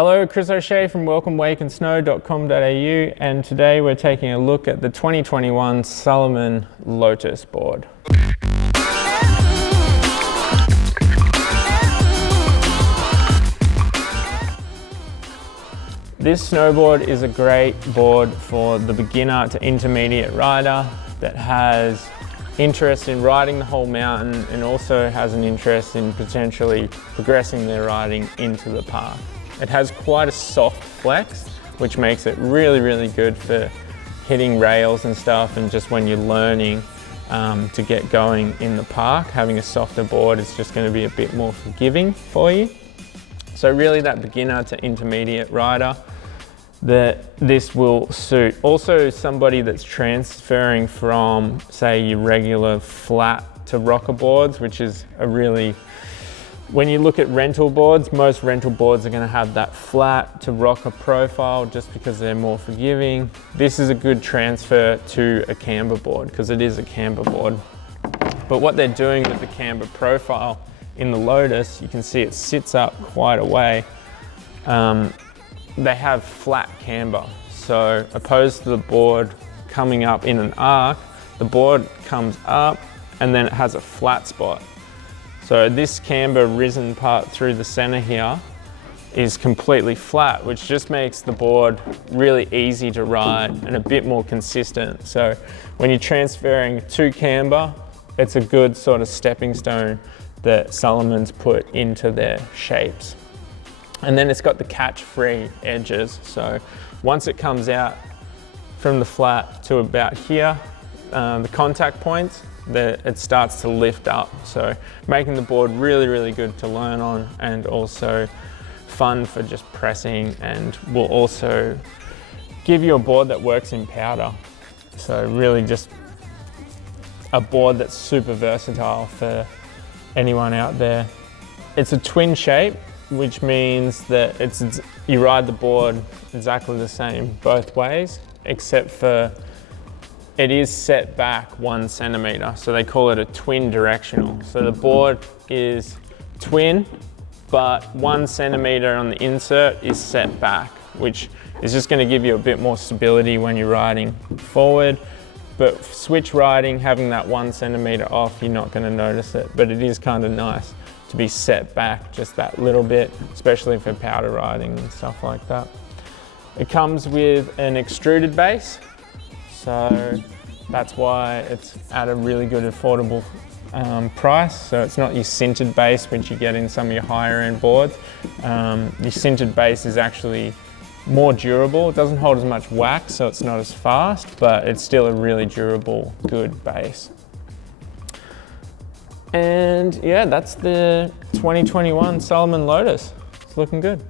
Hello, Chris O'Shea from welcomewakeandsnow.com.au, and today we're taking a look at the 2021 Salomon Lotus board. This snowboard is a great board for the beginner to intermediate rider that has interest in riding the whole mountain and also has an interest in potentially progressing their riding into the park. It has quite a soft flex, which makes it really good for hitting rails and stuff, and just when you're learning to get going in the park, having a softer board is just going to be a bit more forgiving for you. So really that beginner to intermediate rider that this will suit. Also somebody that's transferring from, say, your regular flat to rocker boards, which is a really, when you look at rental boards, most rental boards are going to have that flat to rocker profile just because they're more forgiving. This is a good transfer to a camber board because it is a camber board. But what they're doing with the camber profile in the Lotus, you can see it sits up quite a way. They have flat camber. So opposed to the board coming up in an arc, the board comes up and then it has a flat spot. So this camber risen part through the center here is completely flat, which just makes the board really easy to ride and a bit more consistent. So when you're transferring to camber, it's a good sort of stepping stone that Salomon's put into their shapes. And then it's got the catch-free edges. So once it comes out from the flat to about here, the contact points, it starts to lift up. So making the board really good to learn on, and also fun for just pressing, and will also give you a board that works in powder. So really just a board that's super versatile for anyone out there. It's a twin shape, which means that you ride the board exactly the same both ways, except for it is set back 1 centimeter. So they call it a twin directional. So the board is twin, but 1 centimeter on the insert is set back, which is just going to give you a bit more stability when you're riding forward. But switch riding, having that 1 centimeter off, you're not going to notice it, but it is kind of nice to be set back just that little bit, especially for powder riding and stuff like that. It comes with an extruded base, so that's why it's at a really good affordable price. So it's not your sintered base, which you get in some of your higher end boards. Your sintered base is actually more durable. It doesn't hold as much wax, so it's not as fast, but it's still a really durable, good base. And yeah, that's the 2021 Salomon Lotus. It's looking good.